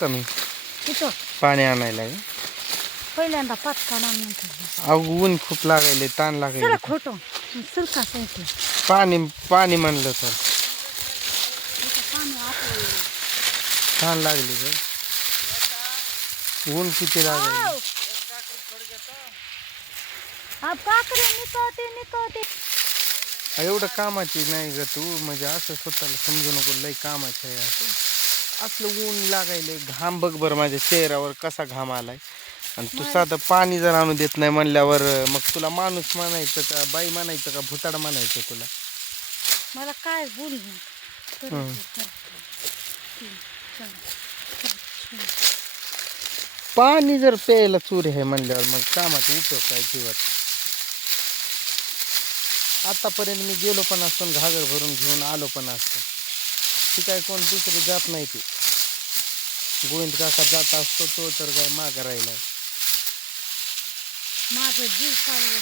कमी कुठं पाणी आणायला आहे. पहिल्यांदा पाचका नंतर अहो ऊन खूप लागायले, ताण लागायले. चला खोटं सुरका सांगितलं पाणी पाणी म्हणलं तर पाणी आटलं ताण लागली ग. ऊन किती लागायले. पाकरे निकवते एवढं कामाची नाही ग तू, म्हणजे असं स्वतःला समजू नको लय कामाचं आहे. असलं ऊन लागायले. घाम बघ बरं माझ्या चेहऱ्यावर कसा घाम आलाय. आणि तू साधं पाणी जर आणून देत नाही म्हणल्यावर मग तुला माणूस म्हणायचं का, बाई म्हणायचं का, भुताड म्हणायचं तुला? मला काय बोल पाणी जर प्यायला चोरी आहे म्हणल्यावर मग कामाचा उपयोग काय जीवात? आतापर्यंत मी गेलो पण असतो, घागर भरून घेऊन आलो पण असतो. ती काय कोण दुसरे जात नाही. ते गोविंद काका जात असतो, तो तर काय मागं राहिला. माझं जीव चाललं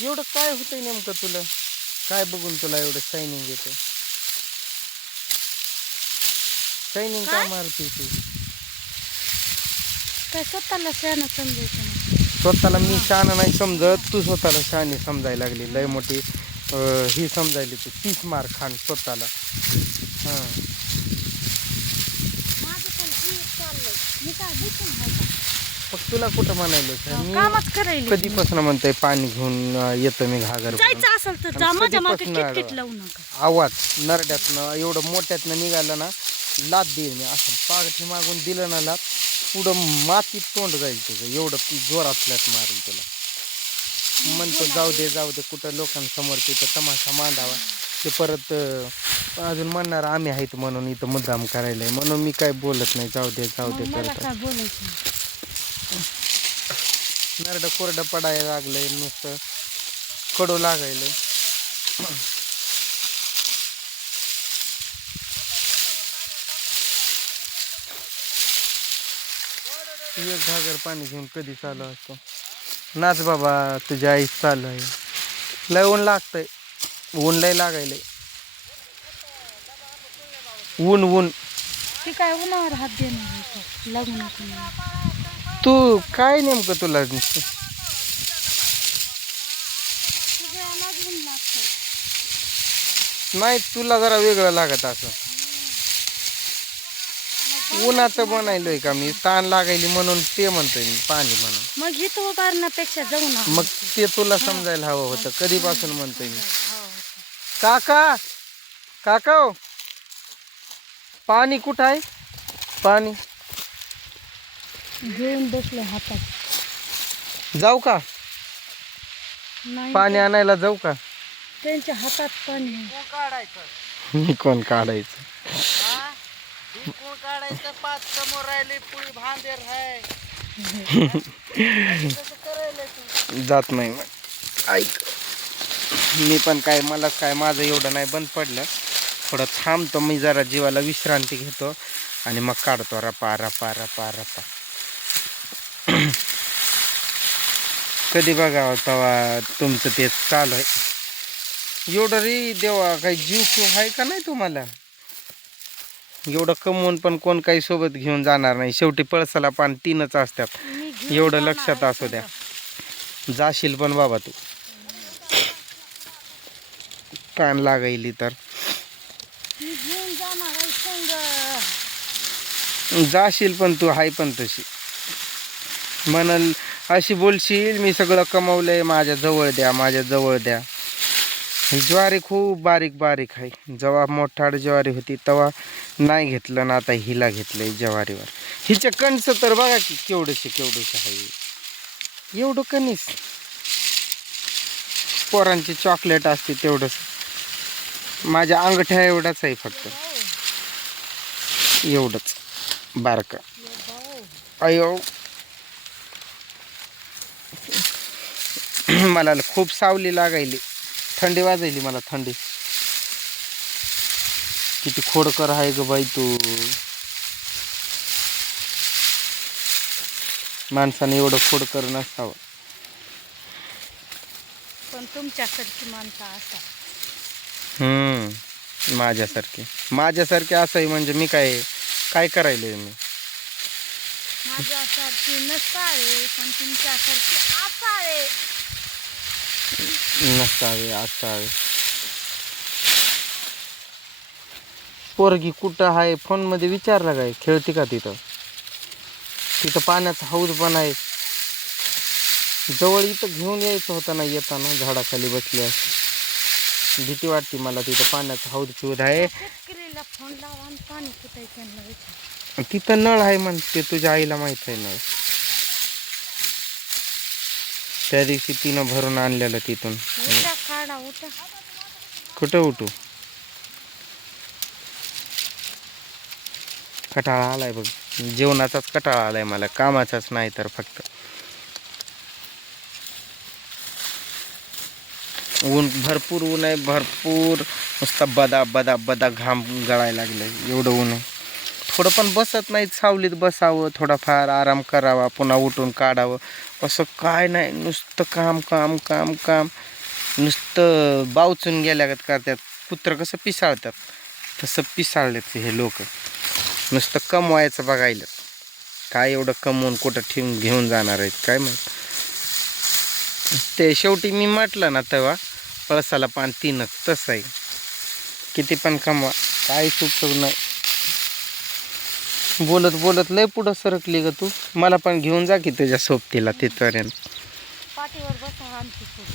एवढं काय होतंय नेमकं तुला? काय बघून तुला एवढं शायनिंग येतं? शायनिंग काय मारते तू? काय स्वतःला शहाणं समजायचं नाही. स्वतःला मी शहाणं नाही समजत, तू स्वतःला शहाणी समजायला लागली. लय मोठी ही समजायली तू. 30 मार खान स्वतःला. हां माझं पण जीव चाललंय. मी काय दिसून नाही का? मग तुला कुठं म्हणायलो कामच करायला कधीपासून म्हणतोय पाणी घेऊन येतो मी घागर. जायचं असेल तर जा, माझ्या मागे किटकिट लावू नका. आवाज नरड्यातनं एवढं मोठ्यातनं निघालं ना, लात देईल मी. असं पागठी मागून दिलं ना लात, पुढं मातीत तोंड जाईल तुझं. एवढं जोरात फ्लॅट मारेल तुला. म्हणतो जाऊ दे कुठं लोकांसमोर तिथं तमाशा मांडावा. ते परत अजून म्हणणार आम्ही आहेत म्हणून इथं मुद्दाम करायला, म्हणून मी काय बोलत नाही. जाऊ दे मला करत. काय बोलायचं नरडं कोरडं पडायला लागलंय, नुसतं कडू लागायलंय. एक घागर पाणी घेऊन कधी चालू असतो? नाच बाबा, तुझ्या आईच चालू आहे. लय ऊन लागतंय, ऊन लय लागायलंय. ऊन ती काय उन्हावर हात देणार लागू नको. तू काय नेमकं तुला नाही, तुला जरा वेगळं लागत असं. उन्हाचं बनायलोय का मी? ताण लागायली म्हणून ते म्हणतोय मी पाणी म्हणून. मग इथं उभारण्यापेक्षा जाऊ ना. मग ते तुला समजायला हवं होतं. कधीपासून म्हणतोय मी. काका हो, पाणी कुठं आहे? पाणी घेऊन बसले हातात. जाऊ का? नाही पाणी आणायला जाऊ का? त्यांच्या हातात पाणी मी कोण काढायचं? कोण काढायचं? 5 समोर राहिले, पुढे भांडेर आहे. जात नाही मग. ऐक, मी पण काय, मला काय माझं एवढं नाही बंद पडलं. थोडं थांबतो मी, जरा जीवाला विश्रांती घेतो आणि मग काढतो रपा. कधी बघावं तेव्हा तुमचं ते चालू आहे. एवढं रे देवा, काही जीव खूप आहे का नाही तुम्हाला? एवढं कमवून पण कोण काही सोबत घेऊन जाणार नाही. शेवटी पळसाला पान 3च असतात. एवढं लक्षात असू द्या. जाशील पण बाबा तू. कान लागायली तर जाशील, पण तू हाय पण तशी. म्हणाल अशी बोलशील, मी सगळं कमवलंय, माझ्या जवळ द्या. ही ज्वारी खूप बारीक आहे. जेव्हा मोठाड ज्वारी होती तेव्हा नाही घेतलं ना, आता हिला घेतलंय ज्वारीवर. हिचे कणस तर बघा की केवढंशे आहे. एवढं कणीस पोरांची चॉकलेट असते तेवढंच. माझ्या अंगठ्या एवढाच आहे फक्त, एवढंच बारका. अयो, मला खूप सावली लागायली, थंडी वाजायली मला. थंडी किती खोडकर आहे ग बाई तू. माणसाने एवढं खोडकर नसावं. पण तुमच्याकडची माणसं असा माझ्यासारखे असंही म्हणजे मी काय काय करायलोय मी. माझ्यासारखी नसावे पण तुमच्यासारखी असावे. असावे. पोरगी कुठं आहे फोन मध्ये विचारलं काय, खेळते का तिथं? तिथं पाण्याचा हौद पण आहे जवळ, इथं घेऊन यायचं होतं ना येताना, झाडाखाली बसल्या. भीती वाटते मला, तिथं पाण्याचा हौद पिऊद आहे. शेतकरीला फोन लावा आणि पाणी कुठे त्यांना विचार. तिथं नळ आहे म्हणते, तुझ्या आईला माहित आहे नळ. त्या दिवशी तिनं भरून आणलेलं तिथून. उठा काढा उठा. कुठं उठू? कटाळा आलाय बघ, जेवणाचाच कटाळा आलाय मला, कामाचाच नाही तर फक्त. ऊन भरपूर ऊन आहे, भरपूर. नुसता बदा घाम गळायला लागलाय, एवढं ऊन आहे. थोडं पण बसत नाही, सावलीत बसावं, थोडाफार आराम करावा, पुन्हा उठून काढावं, असं काय नाही. नुसतं काम काम काम काम, नुसतं बावचून गेल्यागत करतात. कुत्रं कसं पिसाळतात तसं पिसाळलेत हे लोक. नुसतं कमवायचं बघायला. काय एवढं कमवून कुठं ठेवून घेऊन जाणार आहेत काय माहित. ते शेवटी मी म्हटलं ना तेव्हा, पळसाला पान तीनच, तसं आहे. किती पण कमवा, काय उपयोग नाही. बोलत बोलत लय पुढं सरकली ग तू. मला पण घेऊन जा की तुझ्या सोबतीला तिथपर्यंत. पाठीवर बसा आमची पुढे.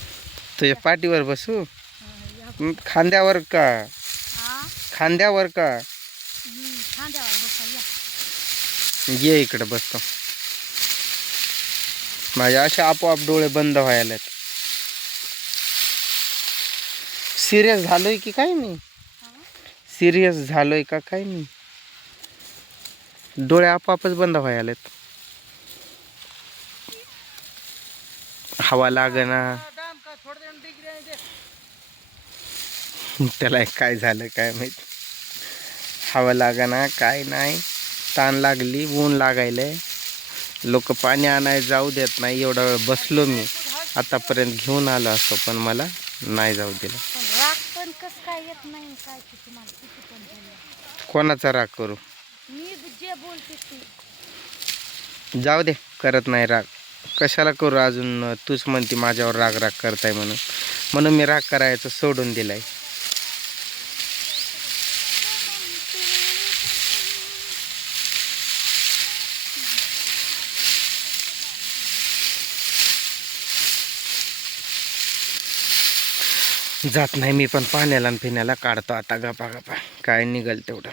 तुझ्या पाठीवर बसू? या. खांद्यावर का? हा? खांद्यावर का? खांद्यावर बसा या. ये इकडं बसतो. माझ्या असे आपोआप डोळे बंद व्हायला. सिरियस झालोय की काय मी? सिरियस झालोय का काय मी? डोळे आपोआपच बंद व्हायलेत. हवा लागना. त्याला काय झालं काय माहित. हवा लागना काय नाही, ताण लागली, ऊन लागायलंय. लोक पाणी आणाय जाऊ देत नाही. एवढा वेळ बसलो मी, आतापर्यंत घेऊन आलो असतो पण मला नाही जाऊ दिलं. राग पण कसं काय येत नाही काय की तुम्हाला किती पण बोललं. कोणाचा राग करू? मी जे बोलते ते. जाऊ दे, करत नाही राग. कशाला करू अजून? तूच म्हणते माझ्यावर राग करताय म्हणून मी राग करायचं सोडून दिलाय. जात नाही मी पण पाण्याला आणि पिण्याला, काढतो आता गपा काय निघल तेवढं.